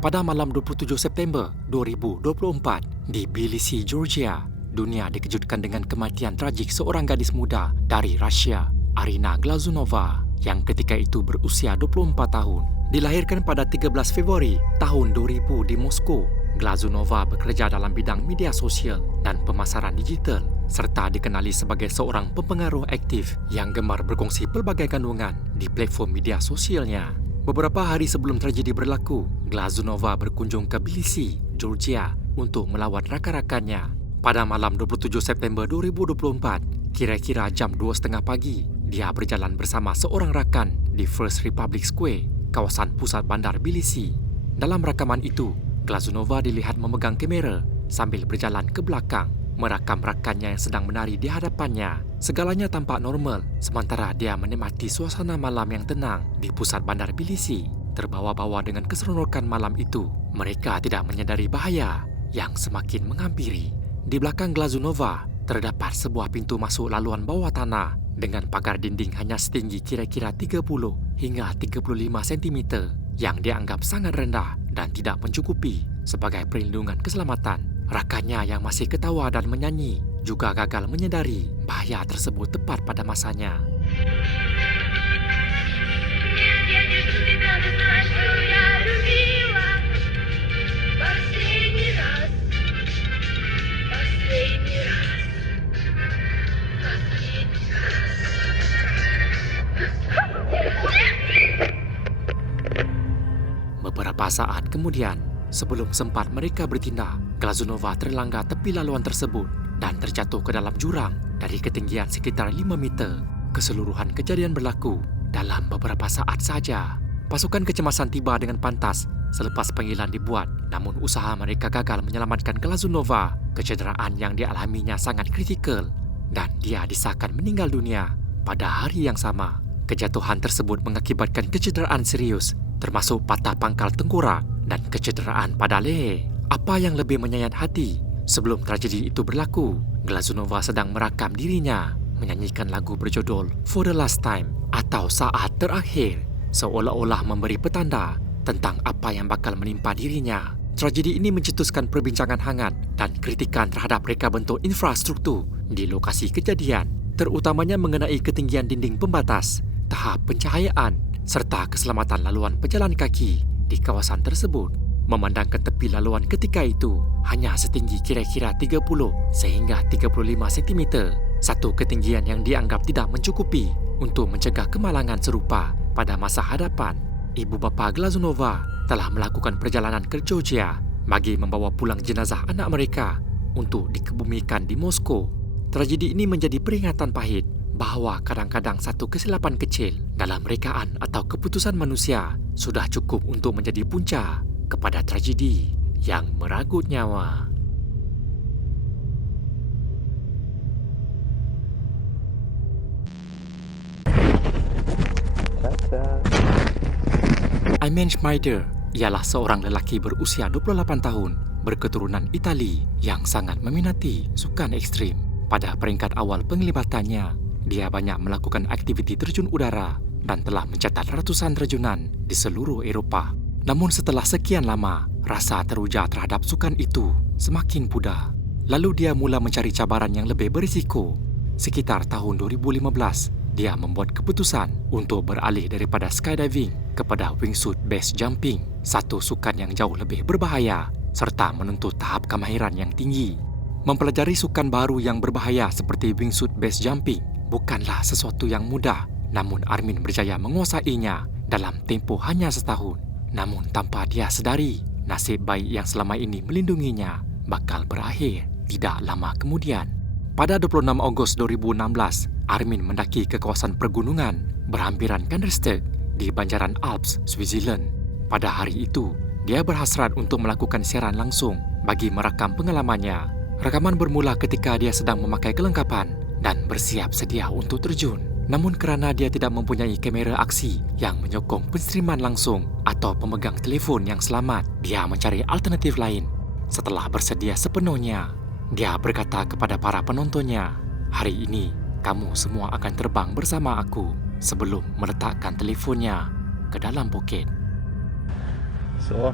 Pada malam 27 September 2024 di Tbilisi, Georgia, dunia dikejutkan dengan kematian tragik seorang gadis muda dari Rusia, Arina Glazunova, yang ketika itu berusia 24 tahun. Dilahirkan pada 13 Februari tahun 2000 di Moskow, Glazunova bekerja dalam bidang media sosial dan pemasaran digital, serta dikenali sebagai seorang pempengaruh aktif yang gemar berkongsi pelbagai kandungan di platform media sosialnya. Beberapa hari sebelum tragedi berlaku, Glazunova berkunjung ke Tbilisi, Georgia untuk melawat rakan-rakannya. Pada malam 27 September 2024, kira-kira jam 2.30 pagi, dia berjalan bersama seorang rakan di First Republic Square, kawasan pusat bandar Tbilisi. Dalam rakaman itu, Glazunova dilihat memegang kamera sambil berjalan ke belakang, merakam rakannya yang sedang menari di hadapannya. Segalanya tampak normal, sementara dia menikmati suasana malam yang tenang di pusat bandar Tbilisi. Terbawa-bawa dengan keseronokan malam itu, mereka tidak menyadari bahaya yang semakin menghampiri. Di belakang Glazunova, terdapat sebuah pintu masuk laluan bawah tanah dengan pagar dinding hanya setinggi kira-kira 30 hingga 35 cm yang dianggap sangat rendah dan tidak mencukupi sebagai perlindungan keselamatan. Rakannya yang masih ketawa dan menyanyi juga gagal menyadari bahaya tersebut tepat pada masanya. Beberapa saat kemudian, sebelum sempat mereka bertindak, Glazunova terlanggar tepi laluan tersebut dan terjatuh ke dalam jurang dari ketinggian sekitar 5 meter. Keseluruhan kejadian berlaku dalam beberapa saat saja. Pasukan kecemasan tiba dengan pantas selepas panggilan dibuat, namun usaha mereka gagal menyelamatkan Glazunova. Kecederaan yang dialaminya sangat kritikal dan dia disahkan meninggal dunia pada hari yang sama. Kejatuhan tersebut mengakibatkan kecederaan serius, termasuk patah pangkal tengkorak dan kecederaan pada leher. Apa yang lebih menyayat hati, sebelum tragedi itu berlaku, Glazunova sedang merakam dirinya menyanyikan lagu berjudul For the Last Time atau Saat Terakhir, seolah-olah memberi petanda tentang apa yang bakal menimpa dirinya. Tragedi ini mencetuskan perbincangan hangat dan kritikan terhadap reka bentuk infrastruktur di lokasi kejadian, terutamanya mengenai ketinggian dinding pembatas, tahap pencahayaan, serta keselamatan laluan pejalan kaki di kawasan tersebut. Memandangkan tepi laluan ketika itu hanya setinggi kira-kira 30 sehingga 35 cm, satu ketinggian yang dianggap tidak mencukupi untuk mencegah kemalangan serupa pada masa hadapan. Ibu bapa Glazunova telah melakukan perjalanan ke Georgia bagi membawa pulang jenazah anak mereka untuk dikebumikan di Moskow. Tragedi ini menjadi peringatan pahit bahawa kadang-kadang satu kesilapan kecil dalam rekaan atau keputusan manusia sudah cukup untuk menjadi punca kepada tragedi yang merenggut nyawa. Ayman Schmeider ialah seorang lelaki berusia 28 tahun berketurunan Itali yang sangat meminati sukan ekstrim. Pada peringkat awal penglibatannya, dia banyak melakukan aktiviti terjun udara dan telah mencatat ratusan terjunan di seluruh Eropah. Namun setelah sekian lama, rasa teruja terhadap sukan itu semakin pudar. Lalu dia mula mencari cabaran yang lebih berisiko. Sekitar tahun 2015, dia membuat keputusan untuk beralih daripada skydiving kepada wingsuit base jumping, satu sukan yang jauh lebih berbahaya serta menuntut tahap kemahiran yang tinggi. Mempelajari sukan baru yang berbahaya seperti wingsuit base jumping bukanlah sesuatu yang mudah, namun Armin berjaya menguasainya dalam tempoh hanya setahun. Namun tanpa dia sedari, nasib baik yang selama ini melindunginya bakal berakhir tidak lama kemudian. Pada 26 Ogos 2016, Armin mendaki ke kawasan pergunungan berhampiran Kandersteg di Banjaran Alps, Switzerland. Pada hari itu, dia berhasrat untuk melakukan siaran langsung bagi merakam pengalamannya. Rekaman bermula ketika dia sedang memakai kelengkapan dan bersiap sedia untuk terjun. Namun kerana dia tidak mempunyai kamera aksi yang menyokong penstreaman langsung atau pemegang telefon yang selamat, dia mencari alternatif lain. Setelah bersedia sepenuhnya, dia berkata kepada para penontonnya, "Hari ini, kamu semua akan terbang bersama aku," sebelum meletakkan telefonnya ke dalam poket. So,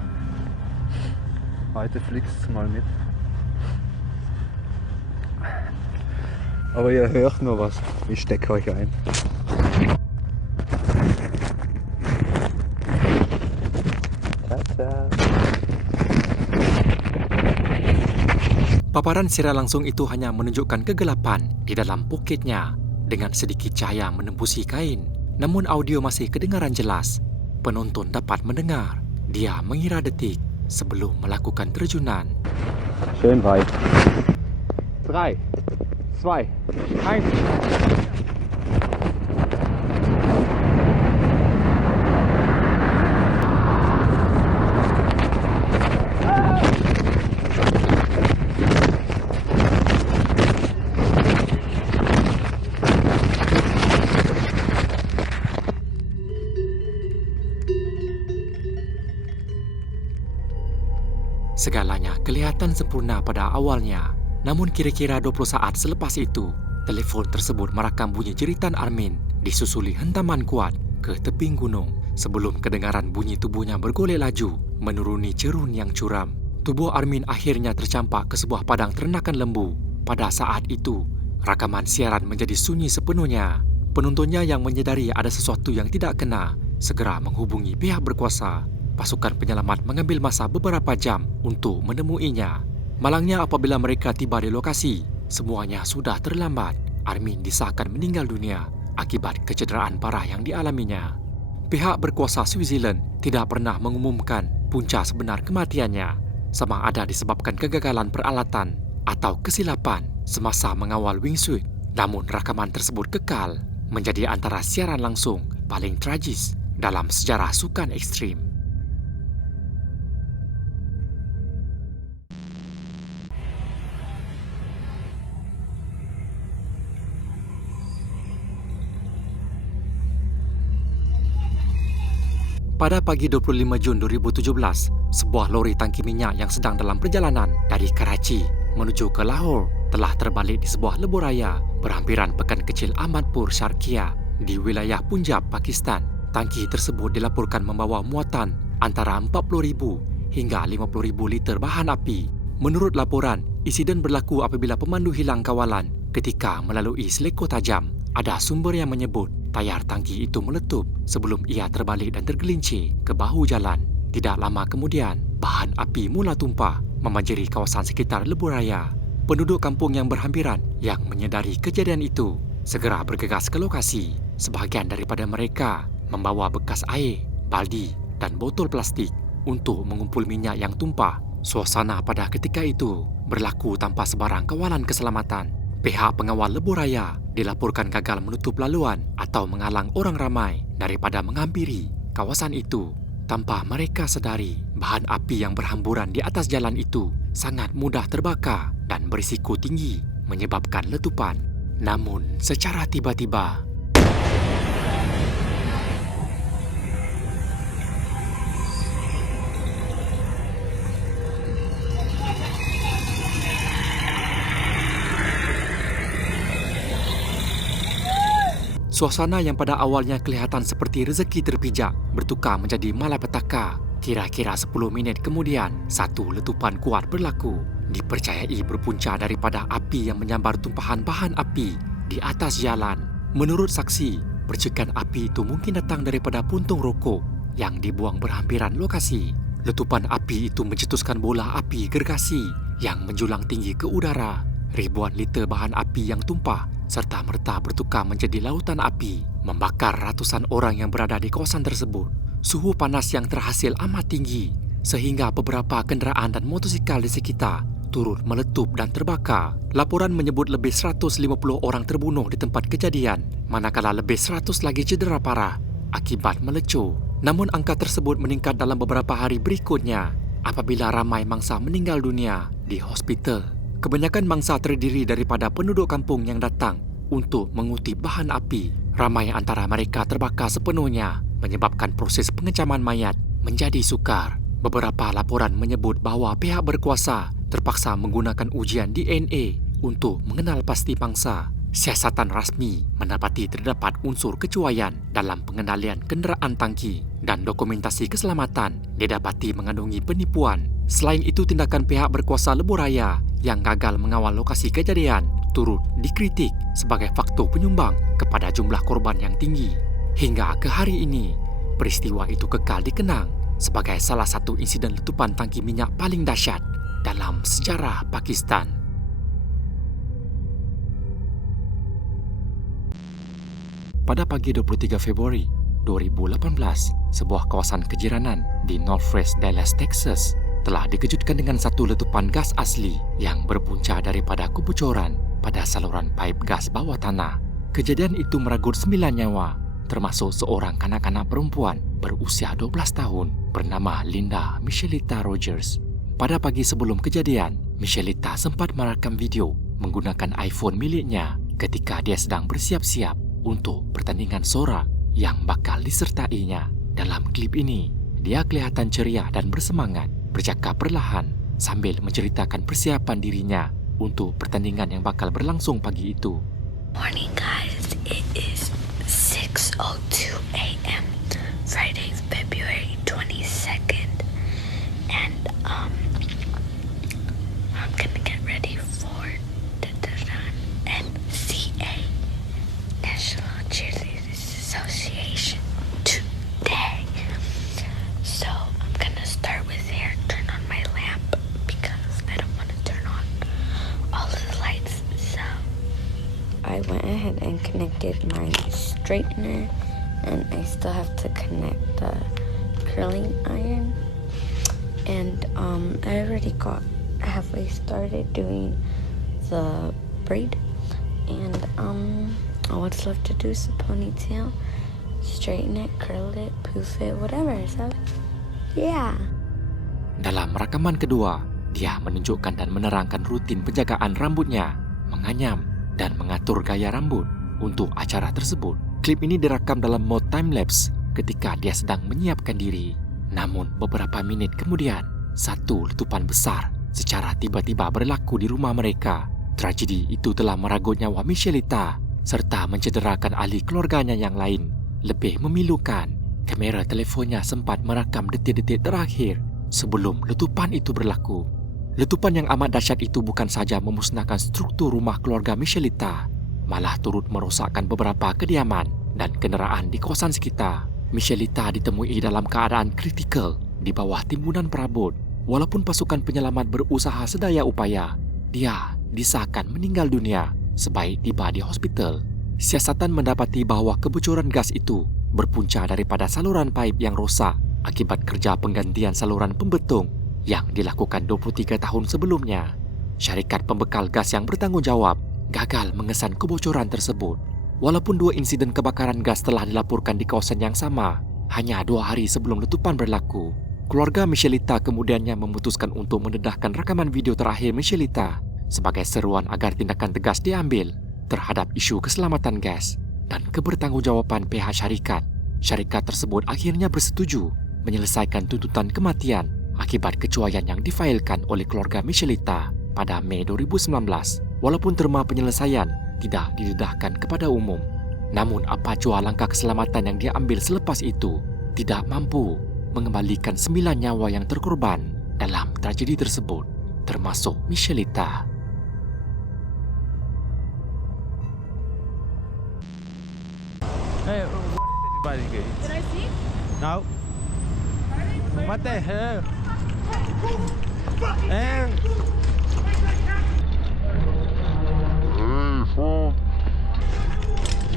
Heute fliegst du mal mit. Aber ihr hört nur was. Ich stecke euch ein. Paparan secara langsung itu hanya menunjukkan kegelapan di dalam poketnya dengan sedikit cahaya menembusi kain. Namun audio masih kedengaran jelas. Penonton dapat mendengar dia mengira detik sebelum melakukan terjunan. Schön weit. 3, 2, 1. Segalanya kelihatan sempurna pada awalnya. Namun kira-kira 20 saat selepas itu, telefon tersebut merakam bunyi jeritan Armin disusuli hentaman kuat ke tebing gunung. Sebelum kedengaran bunyi tubuhnya bergolek laju menuruni cerun yang curam, tubuh Armin akhirnya tercampak ke sebuah padang ternakan lembu. Pada saat itu, rakaman siaran menjadi sunyi sepenuhnya. Penontonnya yang menyedari ada sesuatu yang tidak kena segera menghubungi pihak berkuasa. Pasukan penyelamat mengambil masa beberapa jam untuk menemuinya. Malangnya apabila mereka tiba di lokasi, semuanya sudah terlambat. Armin disahkan meninggal dunia akibat kecederaan parah yang dialaminya. Pihak berkuasa Switzerland tidak pernah mengumumkan punca sebenar kematiannya, sama ada disebabkan kegagalan peralatan atau kesilapan semasa mengawal wingsuit. Namun rakaman tersebut kekal menjadi antara siaran langsung paling tragis dalam sejarah sukan ekstrim. Pada pagi 25 Jun 2017, sebuah lori tangki minyak yang sedang dalam perjalanan dari Karachi menuju ke Lahore telah terbalik di sebuah lebuhraya berhampiran pekan kecil Ahmadpur Sharqiya di wilayah Punjab, Pakistan. Tangki tersebut dilaporkan membawa muatan antara 40,000 hingga 50,000 liter bahan api. Menurut laporan, insiden berlaku apabila pemandu hilang kawalan ketika melalui seleko tajam. Ada sumber yang menyebut tayar tangki itu meletup sebelum ia terbalik dan tergelincir ke bahu jalan. Tidak lama kemudian, bahan api mula tumpah membanjiri kawasan sekitar lebuhraya. Penduduk kampung yang berhampiran yang menyedari kejadian itu segera bergegas ke lokasi. Sebahagian daripada mereka membawa bekas air, baldi dan botol plastik untuk mengumpul minyak yang tumpah. Suasana pada ketika itu berlaku tanpa sebarang kawalan keselamatan. Pihak pengawal lebuhraya dilaporkan gagal menutup laluan atau menghalang orang ramai daripada menghampiri kawasan itu. Tanpa mereka sedari, bahan api yang berhamburan di atas jalan itu sangat mudah terbakar dan berisiko tinggi menyebabkan letupan. Namun, secara tiba-tiba, suasana yang pada awalnya kelihatan seperti rezeki terpijak bertukar menjadi malapetaka. Kira-kira 10 minit kemudian, satu letupan kuat berlaku. Dipercayai berpunca daripada api yang menyambar tumpahan bahan api di atas jalan. Menurut saksi, percikan api itu mungkin datang daripada puntung rokok yang dibuang berhampiran lokasi. Letupan api itu mencetuskan bola api gergasi yang menjulang tinggi ke udara. Ribuan liter bahan api yang tumpah serta-merta bertukar menjadi lautan api, membakar ratusan orang yang berada di kawasan tersebut. Suhu panas yang terhasil amat tinggi, sehingga beberapa kenderaan dan motosikal di sekitar turut meletup dan terbakar. Laporan menyebut lebih 150 orang terbunuh di tempat kejadian, manakala lebih 100 lagi cedera parah akibat melecur. Namun angka tersebut meningkat dalam beberapa hari berikutnya apabila ramai mangsa meninggal dunia di hospital. Kebanyakan mangsa terdiri daripada penduduk kampung yang datang untuk mengutip bahan api. Ramai antara mereka terbakar sepenuhnya, menyebabkan proses pengecaman mayat menjadi sukar. Beberapa laporan menyebut bahawa pihak berkuasa terpaksa menggunakan ujian DNA untuk mengenal pasti mangsa. Siasatan rasmi mendapati terdapat unsur kecuaian dalam pengendalian kenderaan tangki dan dokumentasi keselamatan didapati mengandungi penipuan Selain itu, tindakan pihak berkuasa lebuhraya yang gagal mengawal lokasi kejadian turut dikritik sebagai faktor penyumbang kepada jumlah korban yang tinggi. Hingga ke hari ini, peristiwa itu kekal dikenang sebagai salah satu insiden letupan tangki minyak paling dahsyat dalam sejarah Pakistan. Pada pagi 23 Februari 2018, sebuah kawasan kejiranan di Northwest Dallas, Texas telah dikejutkan dengan satu letupan gas asli yang berpunca daripada kebocoran pada saluran pipe gas bawah tanah. Kejadian itu merenggut 9 nyawa, termasuk seorang kanak-kanak perempuan berusia 12 tahun bernama Linda Michelita Rogers. Pada pagi sebelum kejadian, Michelita sempat merekam video menggunakan iPhone miliknya ketika dia sedang bersiap-siap untuk pertandingan sorak yang bakal disertainya. Dalam klip ini, dia kelihatan ceria dan bersemangat, bercakap perlahan sambil menceritakan persiapan dirinya untuk pertandingan yang bakal berlangsung pagi itu. Morning guys, it is 6:02 a.m. Friday, February 22nd, and I'm gonna get ready for the NCA, National Cheerleaders Association, today. So I'm gonna start with hair, turn on my lamp because I don't want to turn on all of the lights. So I went ahead and connected my straightener, and I still have to connect the curling iron. And I already got halfway started doing the braid, and all what's left to do is the ponytail, straighten it, curl it, poof it, whatever. So yeah. Dalam rekaman kedua, dia menunjukkan dan menerangkan rutin penjagaan rambutnya, menganyam dan mengatur gaya rambut untuk acara tersebut. Klip ini direkam dalam mode time-lapse ketika dia sedang menyiapkan diri. Namun beberapa menit kemudian, satu letupan besar secara tiba-tiba berlaku di rumah mereka. Tragedi itu telah merenggut nyawa Michelita serta mencederakan ahli keluarganya yang lain. Lebih memilukan, kamera telefonnya sempat merekam detik-detik terakhir sebelum letupan itu berlaku. Letupan yang amat dahsyat itu bukan saja memusnahkan struktur rumah keluarga Michelita, malah turut merosakkan beberapa kediaman dan kenderaan di kawasan sekitar. Michelita ditemui dalam keadaan kritikal di bawah timbunan perabot. Walaupun pasukan penyelamat berusaha sedaya upaya, dia disahkan meninggal dunia sebaik tiba di hospital. Siasatan mendapati bahawa kebocoran gas itu berpunca daripada saluran pipe yang rosak akibat kerja penggantian saluran pembetung yang dilakukan 23 tahun sebelumnya. Syarikat pembekal gas yang bertanggungjawab gagal mengesan kebocoran tersebut. Walaupun 2 insiden kebakaran gas telah dilaporkan di kawasan yang sama, hanya 2 hari sebelum letupan berlaku, keluarga Michelita kemudiannya memutuskan untuk mendedahkan rekaman video terakhir Michelita sebagai seruan agar tindakan tegas diambil terhadap isu keselamatan gas dan kebertanggungjawaban pihak syarikat. Syarikat tersebut akhirnya bersetuju menyelesaikan tuntutan kematian akibat kecuaian yang difailkan oleh keluarga Michelita pada Mei 2019, walaupun terma penyelesaian tidak didedahkan kepada umum. Namun apa jua langkah keselamatan yang diambil selepas itu tidak mampu mengembalikan 9 nyawa yang terkorban dalam tragedi tersebut, termasuk Michelita. Hey, what is everybody getting? Did I see? No. Pardon? What the hell? And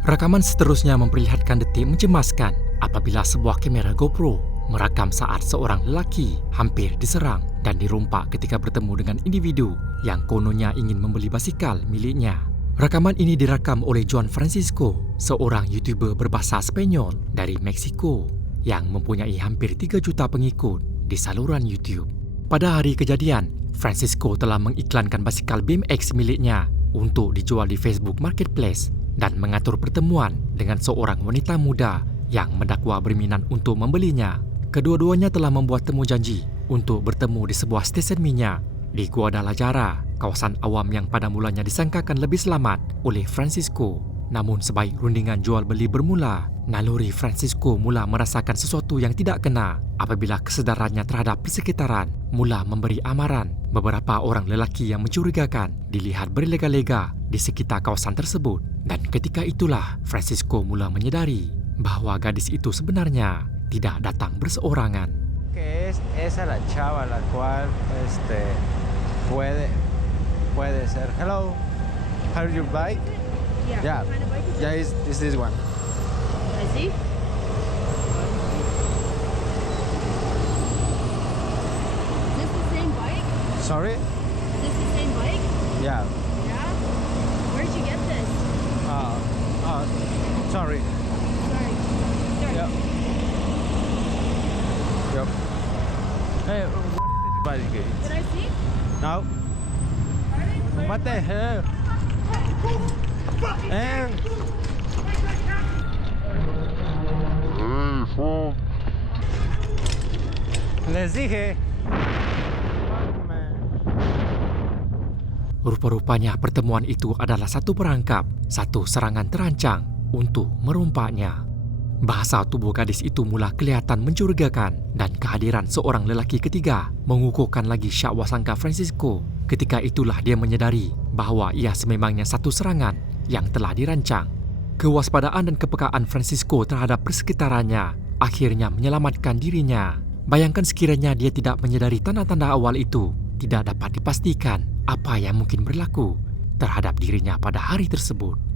Rekaman seterusnya memperlihatkan detik mencemaskan apabila sebuah kamera GoPro merakam saat seorang lelaki hampir diserang dan dirompak ketika bertemu dengan individu yang kononnya ingin membeli basikal miliknya. Rekaman ini direkam oleh Juan Francisco, seorang YouTuber berbahasa Sepanyol dari Meksiko yang mempunyai hampir 3 juta pengikut di saluran YouTube. Pada hari kejadian, Francisco telah mengiklankan basikal BMX miliknya untuk dijual di Facebook Marketplace dan mengatur pertemuan dengan seorang wanita muda yang mendakwa berminat untuk membelinya. Kedua-duanya telah membuat temu janji untuk bertemu di sebuah stesen minyak di Guadalajara, kawasan awam yang pada mulanya disangkakan lebih selamat oleh Francisco. Namun sebaik rundingan jual beli bermula, naluri Francisco mula merasakan sesuatu yang tidak kena apabila kesedarannya terhadap persekitaran mula memberi amaran. Beberapa orang lelaki yang mencurigakan dilihat berlega-lega di sekitar kawasan tersebut, dan ketika itulah Francisco mula menyedari bahawa gadis itu sebenarnya tidak datang berseorangan. Que es esa la chava la cual puede ser. Hello, how do you bike? Yeah, What kind of bike is it? yeah, it's this one. I see. Is this the same bike? Sorry? Is this the same bike? Yeah. Yeah. Where'd you get this? Sorry. Sorry. Yep. Yep. Hey, what is this bike? Did I see? No. What the hell? Eh? Les dije. Rupa-rupanya pertemuan itu adalah satu perangkap, satu serangan terancang untuk merompaknya. Bahasa tubuh gadis itu mula kelihatan mencurigakan dan kehadiran seorang lelaki ketiga mengukuhkan lagi syak wasangka Francisco. Ketika itulah dia menyedari bahawa ia sememangnya satu serangan yang telah dirancang. Kewaspadaan dan kepekaan Francisco terhadap persekitarannya akhirnya menyelamatkan dirinya. Bayangkan sekiranya dia tidak menyedari tanda-tanda awal itu, tidak dapat dipastikan apa yang mungkin berlaku terhadap dirinya pada hari tersebut.